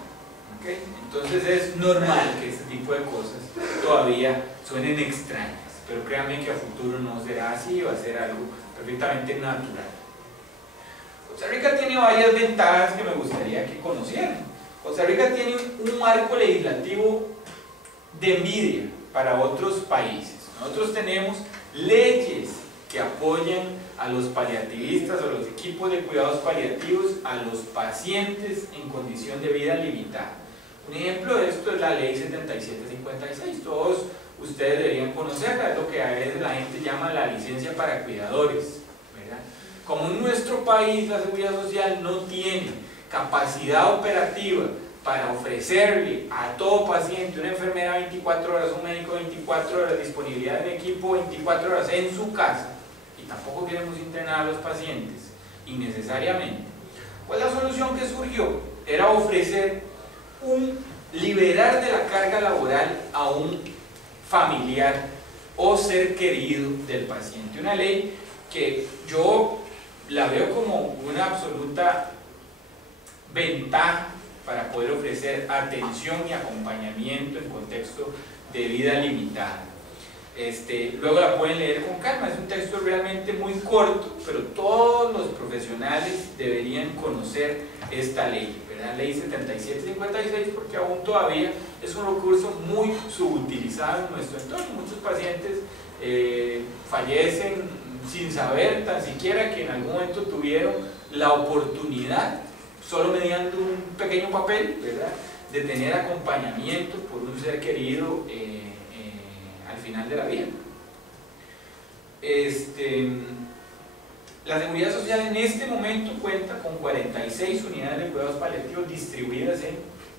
¿Okay? Entonces es normal que este tipo de cosas todavía suenen extrañas, pero créanme que a futuro no será así, va a ser algo perfectamente natural. Costa Rica tiene varias ventajas que me gustaría que conocieran. Costa Rica tiene un marco legislativo de envidia para otros países. Nosotros tenemos leyes que apoyan a los paliativistas o los equipos de cuidados paliativos, a los pacientes en condición de vida limitada. Un ejemplo de esto es la ley 7756. Todos ustedes deberían conocerla, es lo que a veces la gente llama la licencia para cuidadores, ¿verdad? Como en nuestro país la Seguridad Social no tiene capacidad operativa para ofrecerle a todo paciente una enfermera 24 horas, un médico 24 horas, disponibilidad de equipo 24 horas en su casa, y tampoco queremos internar a los pacientes innecesariamente, pues la solución que surgió era ofrecer liberar de la carga laboral a un familiar o ser querido del paciente. Una ley que yo la veo como una absoluta ventaja para poder ofrecer atención y acompañamiento en contexto de vida limitada. Luego la pueden leer con calma, es un texto realmente muy corto, pero todos los profesionales deberían conocer esta ley, ¿verdad? Ley 7756, porque aún todavía es un recurso muy subutilizado en nuestro entorno. Muchos pacientes fallecen sin saber tan siquiera que en algún momento tuvieron la oportunidad, solo mediante un pequeño papel, ¿verdad?, de tener acompañamiento por un ser querido al final de la vida. La Seguridad Social en este momento cuenta con 46 unidades de cuidados paliativos distribuidas en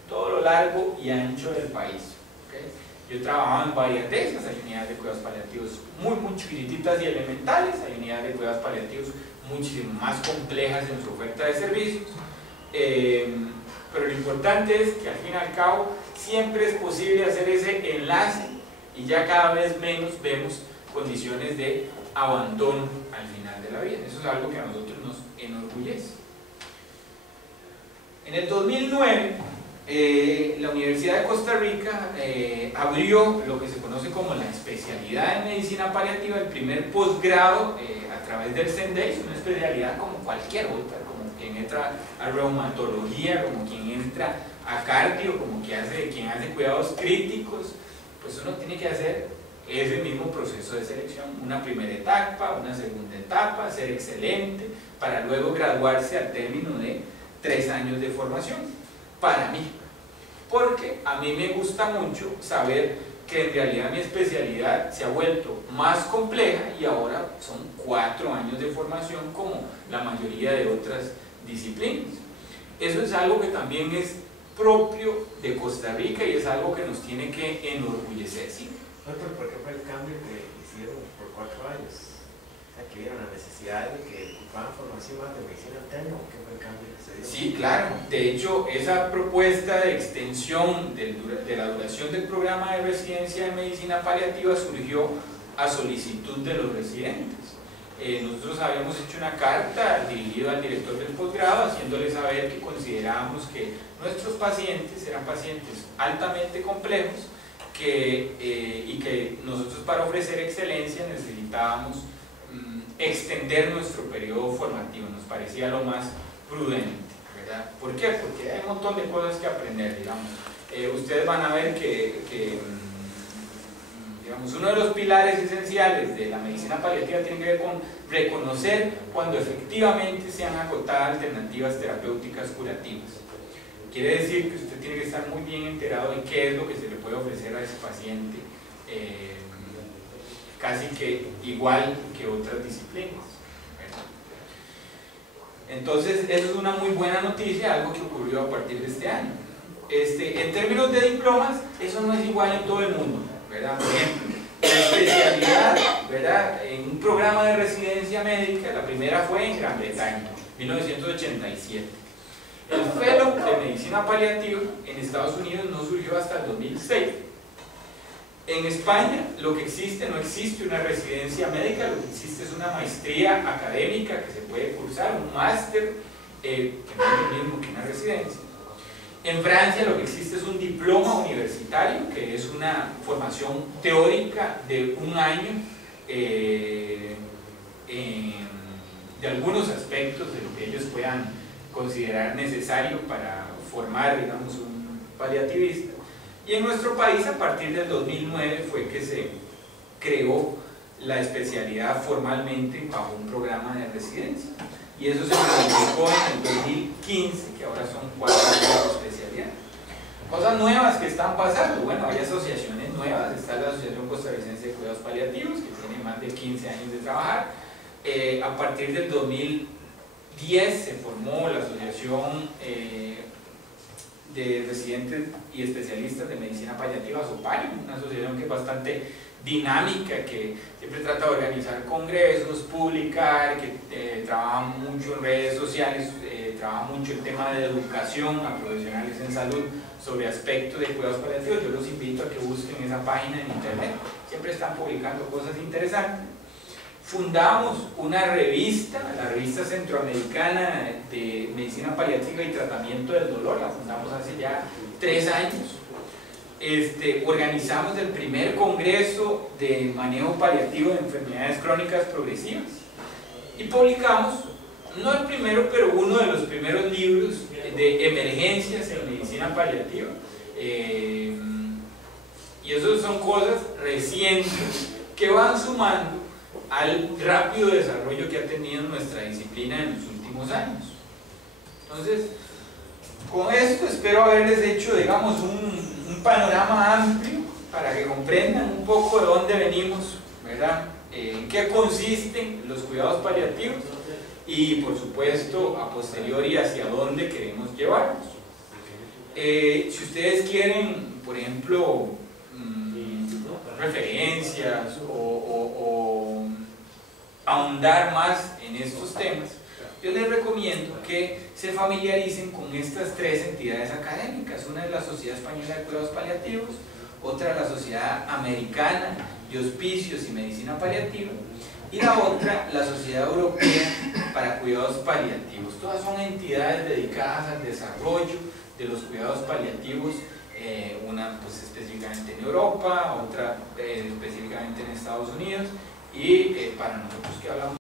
todo lo largo y ancho del país. ¿Okay? Yo he trabajado en varias de esas. Hay unidades de cuidados paliativos muy chiquititas y elementales, hay unidades de cuidados paliativos muchísimo más complejas en su oferta de servicios, pero lo importante es que al fin y al cabo siempre es posible hacer ese enlace y ya cada vez menos vemos condiciones de abandono al final de la vida. Eso es algo que a nosotros nos enorgullece. En el 2009 la Universidad de Costa Rica abrió lo que se conoce como la especialidad en medicina paliativa, el primer posgrado a través del CENDEIS, una especialidad como cualquier otra, como quien entra a reumatología, como quien entra a cardio, como quien hace cuidados críticos. Pues uno tiene que hacer ese mismo proceso de selección, una primera etapa, una segunda etapa, ser excelente, para luego graduarse al término de 3 años de formación. Para mí, porque a mí me gusta mucho saber que en realidad mi especialidad se ha vuelto más compleja y ahora son 4 años de formación como la mayoría de otras disciplinas. Eso es algo que también es propio de Costa Rica y es algo que nos tiene que enorgullecer, ¿sí? Pero ¿por qué fue el cambio que hicieron por 4 años? O sea, que vieron la necesidad de que ocupaban formación más de medicina interna, ¿o qué fue el cambio que se dio? Sí, claro. De hecho, esa propuesta de extensión de la duración del programa de residencia de medicina paliativa surgió a solicitud de los residentes. Nosotros habíamos hecho una carta dirigida al director del posgrado haciéndole saber que considerábamos que nuestros pacientes eran pacientes altamente complejos y que nosotros para ofrecer excelencia necesitábamos extender nuestro periodo formativo. Nos parecía lo más prudente, ¿verdad? ¿Por qué? Porque hay un montón de cosas que aprender, digamos. Ustedes van a ver digamos, uno de los pilares esenciales de la medicina paliativa tiene que ver con reconocer cuando efectivamente se han agotado alternativas terapéuticas curativas. Quiere decir que usted tiene que estar muy bien enterado de qué es lo que se le puede ofrecer a ese paciente, casi que igual que otras disciplinas. Entonces, eso es una muy buena noticia, algo que ocurrió a partir de este año. En términos de diplomas, eso no es igual en todo el mundo, ¿verdad? Por ejemplo, la especialidad, ¿verdad?, en un programa de residencia médica, la primera fue en Gran Bretaña, 1987. El fellow de medicina paliativa en Estados Unidos no surgió hasta el 2006. En España lo que existe, no existe una residencia médica, lo que existe es una maestría académica que se puede cursar, un máster, que no es lo mismo que una residencia. En Francia lo que existe es un diploma universitario, que es una formación teórica de un año de algunos aspectos de lo que ellos puedan considerar necesario para formar, digamos, un paliativista. Y en nuestro país, a partir del 2009, fue que se creó la especialidad formalmente bajo un programa de residencia. Y eso se modificó en el 2015, que ahora son 4 años de especialidad. Cosas nuevas que están pasando, bueno, hay asociaciones nuevas, está la Asociación Costarricense de Cuidados Paliativos, que tiene más de 15 años de trabajar. A partir del 2010 se formó la Asociación de Residentes y Especialistas de Medicina Paliativa, SOPARI, una asociación que es bastante dinámica, que siempre trata de organizar congresos, publicar, que trabaja mucho en redes sociales, trabaja mucho el tema de educación a profesionales en salud sobre aspectos de cuidados paliativos. Yo los invito a que busquen esa página en internet, siempre están publicando cosas interesantes. Fundamos una revista, la Revista Centroamericana de Medicina Paliativa y Tratamiento del Dolor, la fundamos hace ya 3 años. Organizamos el primer congreso de manejo paliativo de enfermedades crónicas progresivas y publicamos, no el primero, pero uno de los primeros libros de emergencias en medicina paliativa. Y eso son cosas recientes que van sumando al rápido desarrollo que ha tenido nuestra disciplina en los últimos años. Entonces, con esto espero haberles hecho, digamos, un panorama amplio para que comprendan un poco de dónde venimos, ¿verdad? En qué consisten los cuidados paliativos y, por supuesto, a posteriori hacia dónde queremos llevarnos. Si ustedes quieren, por ejemplo, referencias o ahondar más en estos temas, yo les recomiendo que se familiaricen con estas 3 entidades académicas. Una es la Sociedad Española de Cuidados Paliativos, otra la Sociedad Americana de Hospicios y Medicina Paliativa, y la otra la Sociedad Europea para Cuidados Paliativos. Todas son entidades dedicadas al desarrollo de los cuidados paliativos, una pues específicamente en Europa, otra específicamente en Estados Unidos, y para nosotros que hablamos